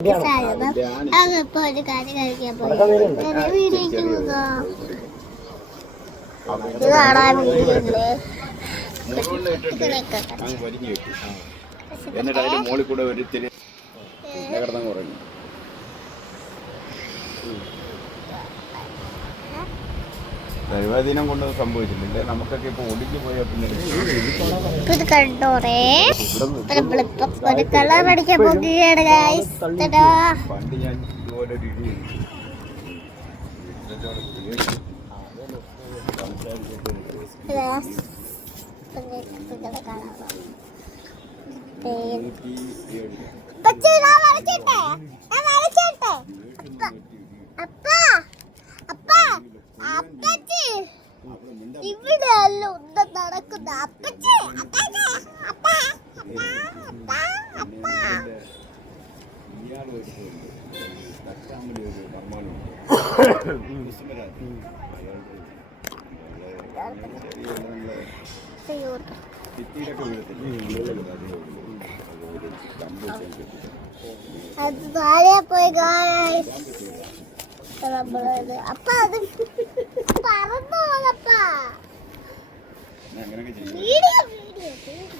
അതിപ്പോ ഒരു കാര്യം കഴിക്കാൻ പോയി വീഡിയോക്ക് പോകാം. ഇതാണോ വീഡിയോയില് എന്നിട്ട് അതിന്റെ മോളിൽ കൂടെ ഒരിത്തിരി കിടന്നങ്ങ് ഉറങ്ങി. ദൈവാധീനം കൊണ്ട് സംഭവിച്ചിട്ടില്ല. നമുക്കൊക്കെ ഇപ്പൊ ഒടിഞ്ഞു പോയ പിന്നെ ഇത് കണ്ടോറേ ഒരു കളർ അടിക്കാൻ പോകുകയാണ് ഗൈസ്. പണ്ട് ഞാൻ ഇതുപോലെ ഒരു ഇടി ഇവിടെ അല്ല ഒന്നും നടക്കുന്ന അപ്പച്ചി അത് താഴെ പോയി അപ്പ അത് പറന്നോളപ്പാ. വീഡിയോ